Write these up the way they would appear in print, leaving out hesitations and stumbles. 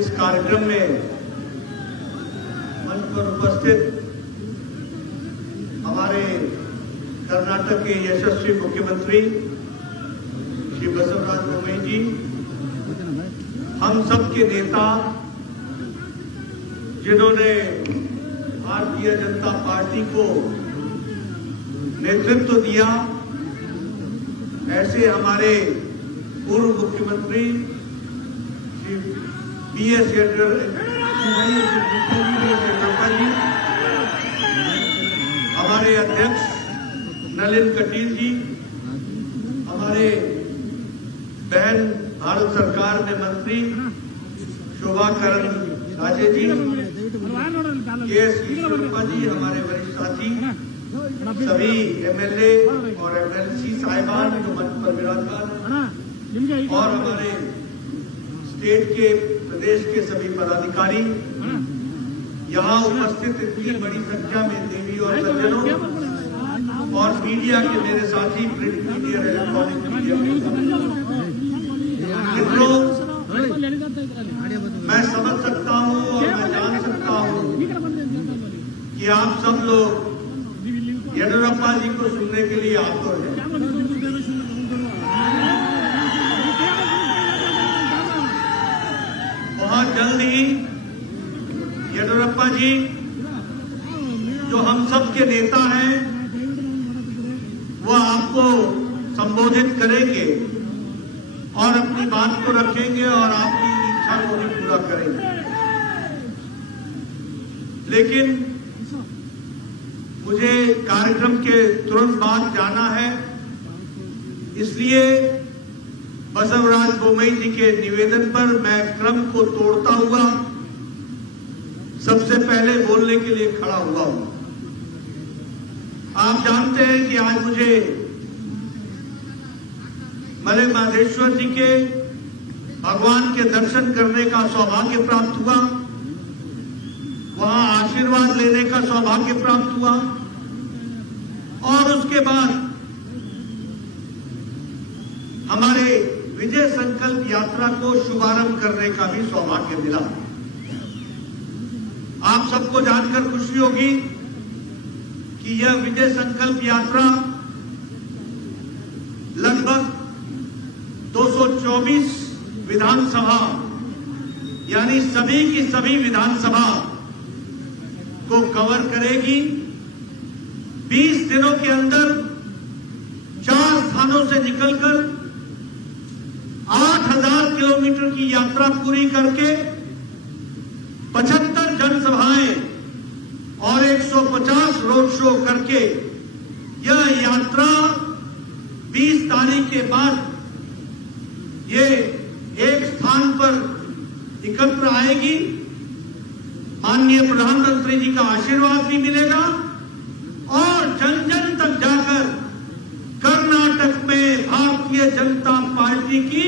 इस कार्यक्रम में मंच पर उपस्थित हमारे कर्नाटक के यशस्वी मुख्यमंत्री श्री बसवराज बोम्मई जी, हम सब के नेता जिन्होंने भारतीय जनता पार्टी को नेतृत्व दिया, ऐसे हमारे पूर्व मुख्यमंत्री श्री बी.एस. येदियुरप्पा जी, हमारे अध्यक्ष नलिन कटील जी, हमारे बहन भारत सरकार में मंत्री शोभा करंदलाजे जी, के.एस. येदियुरप्पा जी, हमारे वरिष्ठ साथी, सभी एमएलए और एमएलसी साहिबान जो मंच पर विराजमान हैं, और हमारे स्टेट के प्रदेश के सभी पदाधिकारी, यहाँ उपस्थित इतनी बड़ी संख्या में देवी और सज्जनों और मीडिया के मेरे साथी, प्रिंट मीडिया, इलेक्ट्रॉनिक मीडिया मित्रों, मैं समझ सकता हूँ और मैं जान सकता हूँ कि आप सब लोग येदियुरप्पा जी को सुनने के लिए आतुर हैं। बहुत जल्द ही येदियुरप्पा जी, जो हम सब के नेता हैं, वो आपको संबोधित करेंगे और अपनी बात को रखेंगे और आपकी इच्छा को भी पूरा करेंगे। लेकिन मुझे कार्यक्रम के तुरंत बाद जाना है, इसलिए बसवराज बोम्मई जी के निवेदन पर मैं क्रम को तोड़ता हुआ सबसे पहले बोलने के लिए खड़ा हुआ हूं। आप जानते हैं कि आज मुझे मले महादेश्वर जी के भगवान के दर्शन करने का सौभाग्य प्राप्त हुआ, वहां आशीर्वाद लेने का सौभाग्य प्राप्त हुआ, और उसके बाद हमारे विजय संकल्प यात्रा को शुभारंभ करने का भी सौभाग्य मिला। आप सबको जानकर खुशी होगी कि यह विजय संकल्प यात्रा लगभग 224 विधानसभा, यानी सभी की सभी विधानसभा को कवर करेगी। 20 दिनों के अंदर 4 स्थानों से निकलकर 8000 किलोमीटर की यात्रा पूरी करके 75 जनसभाएं और 150 रोड शो करके यह यात्रा 20 तारीख के बाद ये एक स्थान पर एकत्र आएगी। माननीय प्रधानमंत्री जी का आशीर्वाद भी मिलेगा और जन जन तक जाकर कर्नाटक में भारतीय जनता पार्टी की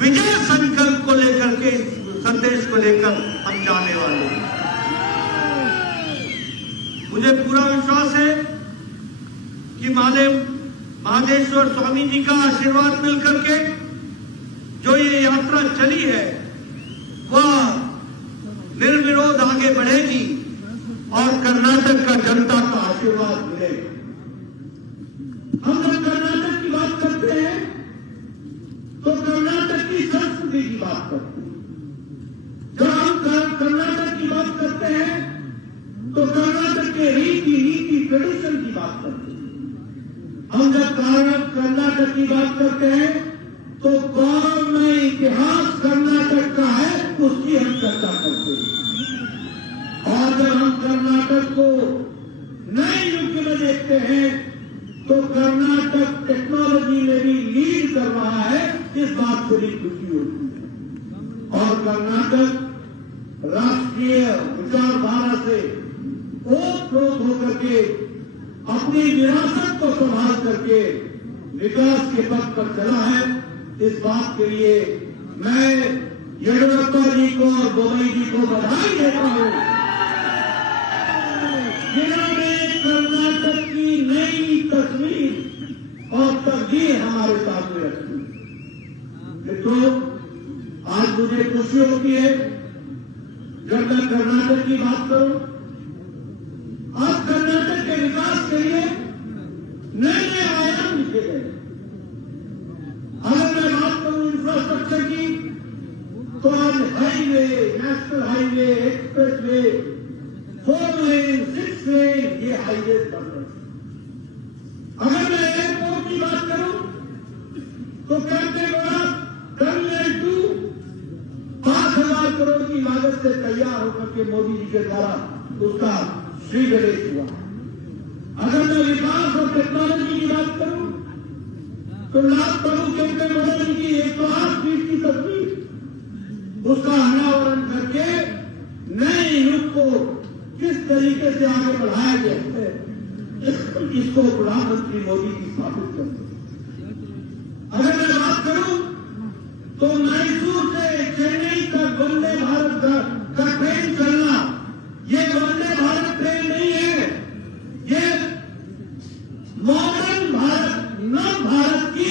विजय संकल्प को लेकर के संदेश को लेकर हम जाने वाले हैं। मुझे पूरा विश्वास है कि माले महादेश्वर स्वामी जी का आशीर्वाद मिलकर के जो ये यात्रा चली है वह निर्विरोध आगे बढ़ेगी और कर्नाटक का जनता का आशीर्वाद मिलेगा। हम जब कर्नाटक की बात करते हैं तो कर्नाटक की संस्कृति की बात करते हैं। जब हम कर्नाटक की बात करते हैं तो कर्नाटक के रीति नीति ट्रेडिशन की बात करते हैं। हम जब कर्नाटक की बात करते हैं तो गौरवमय इतिहास कर्नाटक का है, उसकी हम चर्चा करते हैं। और जब हम कर्नाटक को नए युग में देखते हैं तो कर्नाटक टेक्नोलॉजी में भी लीड कर रहा है, इस बात से भी खुशी होती है। और कर्नाटक राष्ट्रीय विचारधारा से ओतप्रोत होकर के अपनी विरासत को संभाल करके विकास के पथ पर चला है। इस बात के लिए मैं येदियुरप्पा जी को और बोम्मई जी को बधाई देता हूं, जिन्होंने कर्नाटक की नई तस्वीर और तकदीर हमारे सामने रखी। मित्रों, आज मुझे खुशी होती है जब मैं कर्नाटक की बात करूं, आज कर्नाटक के विकास के लिए नए नए आयाम लिखे गए। अगर मैं बात करूं इंफ्रास्ट्रक्चर की, तो आज highway, national highway, express way, 4 लेन, 6 लेन, ये हाईवे बन रहे हैं। अगर मैं एयरपोर्ट की बात करूं, तो कैंपेगौड़ा टर्मिनल 2 5,000 करोड़ की लागत से तैयार होकर के मोदी जी के द्वारा उसका श्री गणेश हुआ। अगर मैं विकास और टेक्नोलॉजी की बात करूं, तो लाभ प्रभु कैंपेगौड़ा जी की 108 फीट की तस्वीर, उसका अनावरण करके नए युग को किस तरीके से आगे बढ़ाया गया है, इसको प्रधानमंत्री मोदी जी स्थापित करते। अगर मैं बात करूं, तो मैसूर से चेन्नई तक वंदे भारत का ट्रेन चलना, ये वंदे भारत ट्रेन नहीं है, ये मॉडर्न भारत, नव भारत की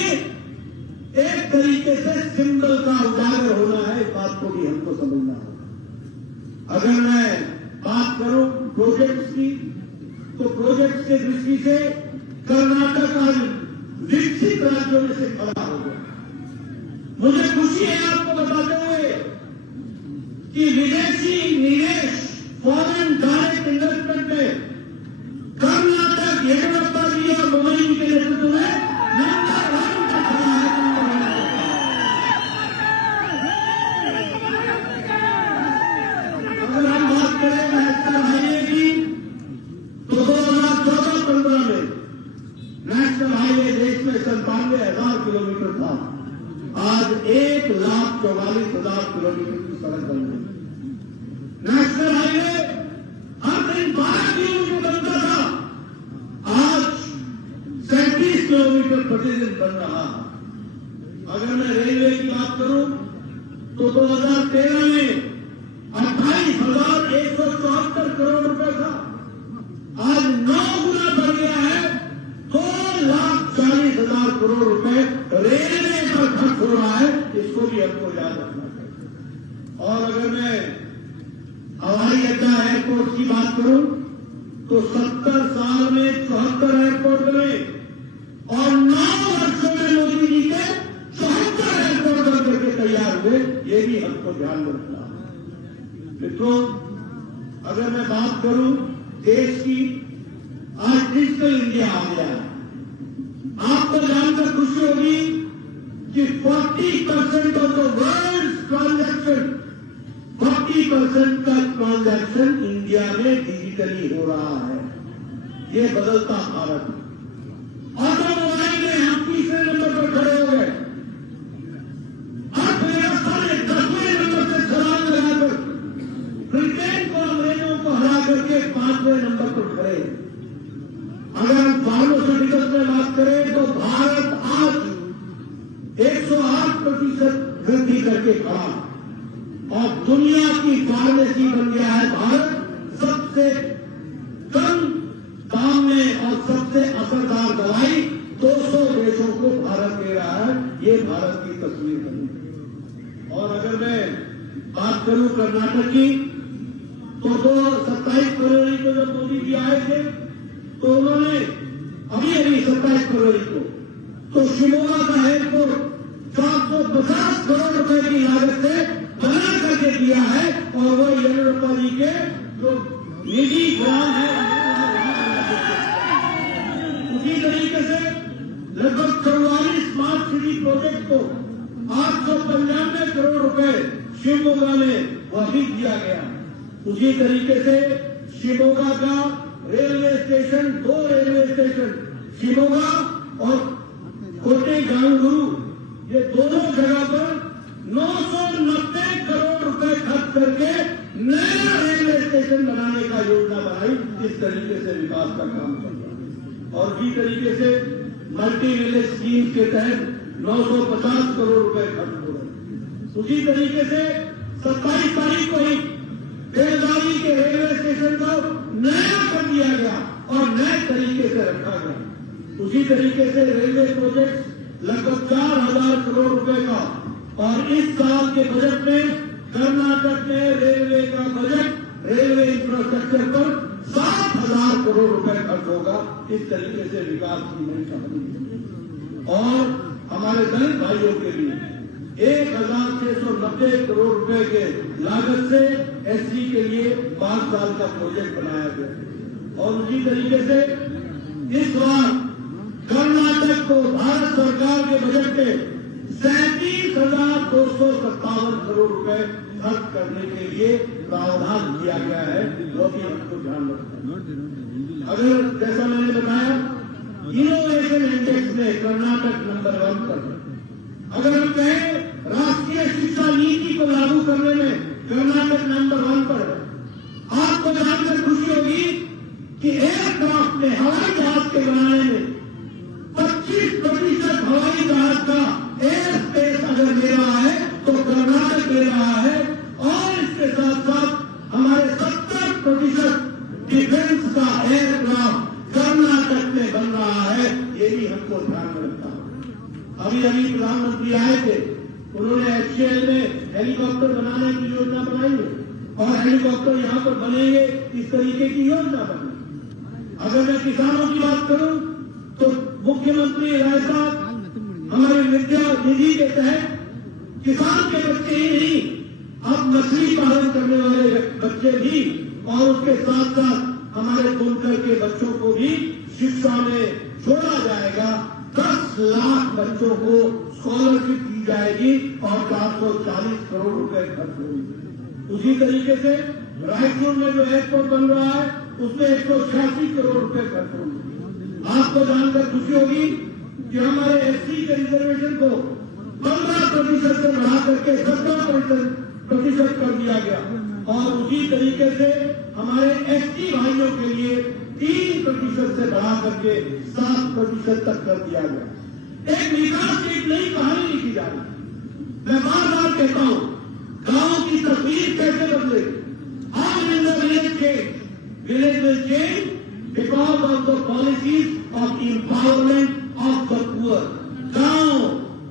एक तरीके से सिंबल का उजागर होना है। इस बात को भी हमको समझना होगा। अगर मैं बात करूं प्रोजेक्ट्स की, तो प्रोजेक्ट्स के दृष्टि से कर्नाटक आज विकसित राज्यों में से खड़ा हो गया। मुझे खुशी है आपको बताते हुए कि विदेशी निवेश, फॉरेन डायरेक्ट इन्वेस्टमेंट में कर्नाटक येडियुरप्पा जी और मोदी जी के नेतृत्व में नंबर 1 पर खड़ा है। अगर हम बात करें नेशनल हाईवे की, तो 2014-15 में नेशनल हाईवे देश में 97,000 किलोमीटर था, आज 1,44,000 किलोमीटर की सड़क बन गई। नेशनल हाईवे हर दिन 12 किलोमीटर बनता था, आज 37 किलोमीटर प्रतिदिन बन रहा है। अगर मैं रेलवे की बात करूं, तो 2013 में 28,174 करोड़ रुपए था, आज 9 गुना बढ़ गया है। 2,40,000 करोड़ रुपए रेलवे पर खर्च हो रहा है, इसको भी हमको याद रखना चाहिए। और अगर मैं हवाई अड्डा एयरपोर्ट की बात करूं, तो 70 साल में 74 एयरपोर्ट बने और 9 वर्षों में मोदी जी के 74 एयरपोर्ट बन करके तैयार हुए, ये भी हमको ध्यान में रखना है। मित्रों, अगर मैं बात करूं देश की, आज डिजिटल इंडिया आ गया है। आपको जानकर खुशी होगी कि 40% ऑफ द वर्ल्ड ट्रांजैक्शन, 40% का ट्रांजैक्शन इंडिया में डिजिटली हो रहा है। ये बदलता भारत है। ऑटोमोबाइल में हम तीसरे नंबर पर खड़े हो गए। अर्थव्यवस्था ने 10वें नंबर से छलांग लगाकर ब्रिटेन को, अंग्रेजों को हरा करके 5वें नंबर पर खड़े। अगर हम फार्मास्यूटिकल्स में बात करें, तो भारत आज 108% वृद्धि करके खड़ा और दुनिया की फार्मेसी बन गया है। भारत सबसे कम दाम में और सबसे असरदार दवाई 200 देशों को भारत दे रहा है। ये भारत की तस्वीर बनी। और अगर मैं बात करूं कर्नाटक की, तो 27 फरवरी को जब मोदी जी आए थे, तो उन्होंने अभी 27 फरवरी को तो शिमोगा का एयरपोर्ट 450 करोड़ रुपए की लागत से बना करके दिया है। और वो येडियुरप्पा जी के जो निजी ग्राम है, उसी तरीके से लगभग 44 स्मार्ट सिटी प्रोजेक्ट को 895 करोड़ रुपए शिमोगा में वह भी दिया गया। उसी तरीके से शिमोगा का railway station, 2 railway station Shimoga और कोटेगांगुरु, ये दोनों जगह पर 990 करोड़ रुपए खर्च करके नया रेलवे स्टेशन बनाने का योजना बनाई। इस तरीके से विकास का काम चल रहा है। और इसी तरीके से मल्टी विलेज स्कीम के तहत 950 करोड़ रुपए खर्च हो रहे। उसी तरीके से 27 तारीख को ही बेलगावी के रेलवे स्टेशन को नया कर दिया गया और नए तरीके से रखा गया। उसी तरीके से रेलवे प्रोजेक्ट लगभग 4,000 करोड़ रुपए का, और इस साल के बजट में कर्नाटक में रेलवे का बजट रेलवे इंफ्रास्ट्रक्चर पर 7,000 करोड़ रुपए खर्च होगा। इस तरीके से विकास की नई कहानी। और हमारे दलित भाइयों के लिए 1,690 करोड़ रुपए के लागत से एससी के लिए 5 साल का प्रोजेक्ट बनाया गया। और उसी तरीके से इस बार कर्नाटक को भारत सरकार के बजट में 37,257 करोड़ रुपए खर्च करने के लिए प्रावधान किया गया है, जो कि हमको ध्यान रखना है। अगर जैसा मैंने बताया, इनोवेशन इंडेक्स में कर्नाटक नंबर 1 पर है। अगर हम कहें राष्ट्रीय शिक्षा नीति को लागू करने में कर्नाटक नंबर 1 पर है। आपको जानकर खुशी होगी कि एयरक्राफ्ट में हवाई जहाज के बनाने में 25% हवाई जहाज का एयर स्पेस अगर ले रहा है तो कर्नाटक ले रहा है। और इसके साथ साथ हमारे 70% डिफेंस का एयरक्राफ्ट कर्नाटक में बन रहा है। ये भी हमको ध्यान में रखना है। अभी प्रधानमंत्री आए थे, उन्होंने HAL में हेलीकॉप्टर बनाने की योजना बनाई है और हेलीकॉप्टर यहाँ पर बनेंगे, इस तरीके की योजना बनी। अगर मैं किसानों की बात करूं तो मुख्यमंत्री राय साहब हमारे विद्या निधि के तहत किसान के बच्चे ही नहीं, अब मछली पालन करने वाले बच्चे भी, और उसके साथ साथ हमारे बुनकर के बच्चों को भी शिक्षा में छोड़ा जाएगा। 10 लाख बच्चों को स्कॉलरशिप दी जाएगी और 440 करोड़ रुपए खर्च होंगे। उसी तरीके से रायपुर में जो एयरपोर्ट बन रहा है उसमें 186 करोड़ रुपए खर्च होंगे। आपको जानकर खुशी होगी कि हमारे एससी के रिजर्वेशन को 15% से बढ़ा करके 17% कर दिया गया। और उसी तरीके से हमारे एसटी भाइयों के लिए 3% से बढ़ा करके 7% तक कर दिया गया। एक विकास की एक नई कहानी लिखी जा रही। मैं बार बार कहता हूं, गांव की तस्वीर कैसे बदले। How will the village change? Village will change because of the policies of empowerment of the poor. गांव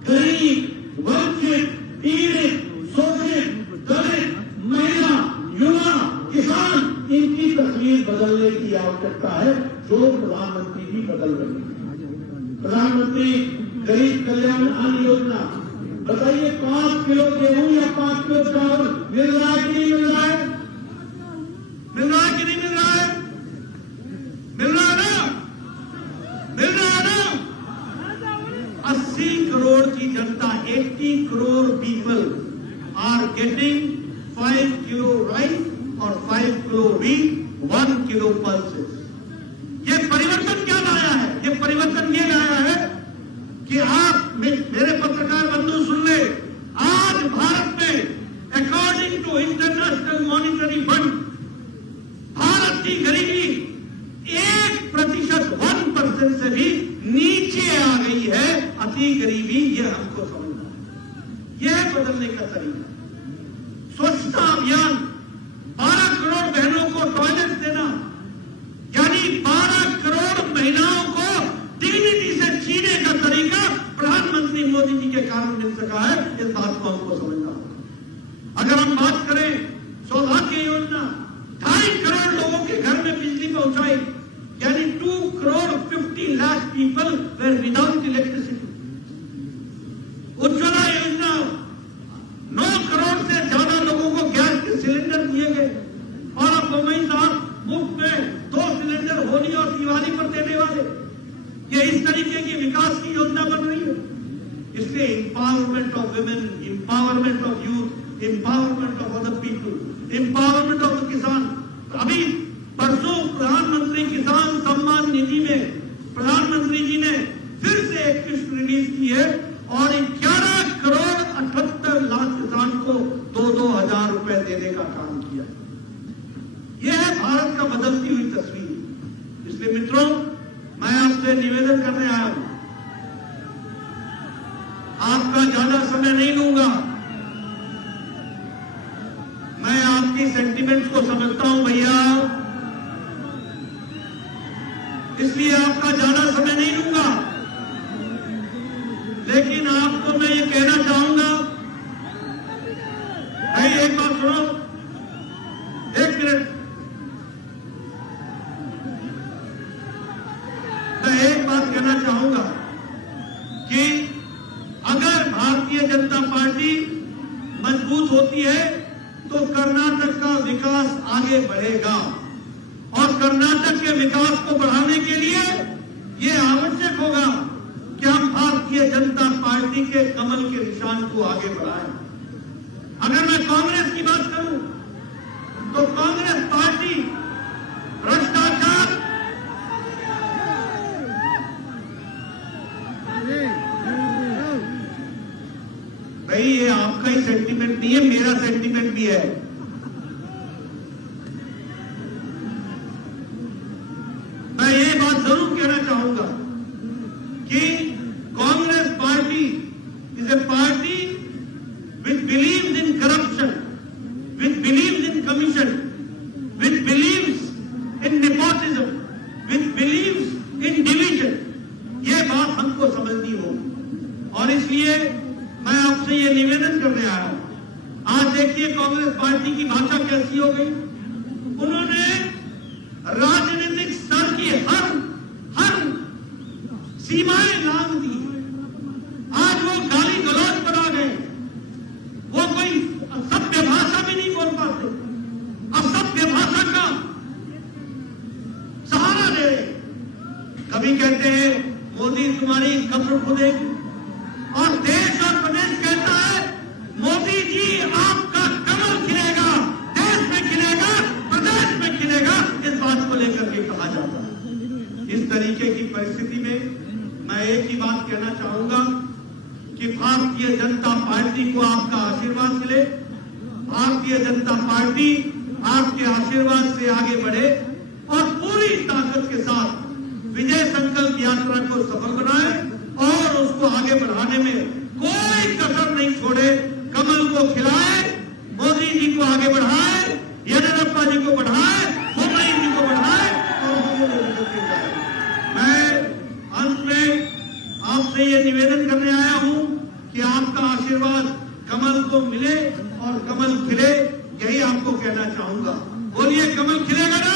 गरीब, वंचित, पीड़ित, शोषित, दलित, महिला, युवा, किसान, इनकी तस्वीर बदलने की आवश्यकता है, जो प्रधानमंत्री भी बदल रहे हैं। प्रधानमंत्री गरीब कल्याण अन्न योजना, बताइए 5 किलो गेहूं या 5 किलो चावल मिल रहा है कि नहीं मिल रहा है? मिल रहा है कि नहीं मिल रहा है? मिल रहा है ना? मिल रहा है ना? 80 करोड़ की जनता, 80 crore people are getting 5 kilo rice और 5 किलो व्हीट, 1 किलो पल्सेस। ये परिवर्तन क्या लाया है? ये परिवर्तन ये लाया है कि आप मेरे पत्रकार बंधु सुन ले, आज भारत में according to International Monetary Fund Bharat की गरीबी 1% से भी नीचे आ गई है। अति गरीबी, यह हमको समझना है, यह बदलने का तरीका। स्वच्छता अभियान, 12 करोड़ बहनों को टॉयलेट देना, यानी 12 करोड़ महिलाओं को डिग्निटी से जीने का तरीका प्रधानमंत्री मोदी जी के कारण मिल सका है। इस बात को हमको समझना होगा। अगर हम बात करें सौभाग्य योजना, 2.5 करोड़ लोगों के घर में बिजली पहुंचाई, यानी 2 crore 50 lakh people where without electricity. Ujjwala Yojana, 9 crore से ज्यादा लोगों को गैस के सिलेंडर दिए गए और अब बम्बई साहब मुफ्त में 2 सिलेंडर होली और दिवाली पर देने वाले। ये इस तरीके की विकास की योजना बन रही है। इसलिए empowerment of women, empowerment of youth, empowerment of other people, empowerment of the किसान। अभी परसों प्रधानमंत्री किसान सम्मान निधि में प्रधानमंत्री जी ने फिर से एक किस्त रिलीज की है और 11 करोड़ 78 लाख किसान को 2-2 हजार रुपए देने का काम किया। यह है भारत का बदलती हुई तस्वीर। इसलिए मित्रों, मैं आपसे निवेदन करने आया हूं, आपका ज्यादा समय नहीं लूंगा। मैं आपकी सेंटिमेंट्स को समझता हूं भैया, इसलिए आपका ज्यादा समय नहीं लूंगा। लेकिन आपको मैं ये कहना चाहूंगा, भाई एक सुनो, एक मिनट। मैं एक बात कहना चाहूंगा कि अगर भारतीय जनता पार्टी मजबूत होती है तो कर्नाटक का विकास आगे बढ़ेगा, और कर्नाटक के विकास को बढ़ाने के लिए यह आवश्यक होगा कि हम भारतीय जनता पार्टी के कमल के निशान को आगे बढ़ाएं। अगर मैं कांग्रेस की बात करूं तो कांग्रेस पार्टी भ्रष्टाचार, भाई ये आपका ही सेंटीमेंट नहीं है, मेरा सेंटीमेंट भी है। मैं ये बात जरूर कहना चाहूंगा कि Congress party is a party which believes in corruption, which believes in commission, which believes in nepotism, which believes in division. ये बात हमको समझनी होगी, और इसलिए मैं आपसे ये निवेदन करने आया हूं। आज देखिए कांग्रेस पार्टी की भाषा कैसी हो गई। उन्होंने राजनीतिक स्तर की हर सीमाएं लांघ दी। आज वो गाली गलौज पर आ गए, वो कोई सभ्य भाषा भी नहीं बोल पाते, असभ्य भाषा का सहारा दे रहे। कभी कहते हैं मोदी तुम्हारी कब्र खुदेगी, और देश और प्रदेश कहता है मोदी जी आपका कमल खिलेगा, देश में खिलेगा, प्रदेश में खिलेगा। इस बात को लेकर के कहा जाता है। इस तरीके की परिस्थिति में मैं एक ही बात कहना चाहूंगा कि भारतीय जनता पार्टी को आपका आशीर्वाद मिले, भारतीय जनता पार्टी आपके आशीर्वाद से आगे बढ़े और पूरी ताकत के साथ विजय संकल्प यात्रा को सफल बनाए और उसको आगे बढ़ाने में कोई कसर नहीं छोड़े। कमल को खिलाए, मोदी जी को आगे बढ़ाए, येदियुरप्पा जी को बढ़ाए, बोम्मई जी को बढ़ाए और मैं अंत में आपसे ये निवेदन करने आया हूं कि आपका आशीर्वाद कमल को मिले और कमल खिले, यही आपको कहना चाहूंगा। बोलिए कमल खिलेगा ना?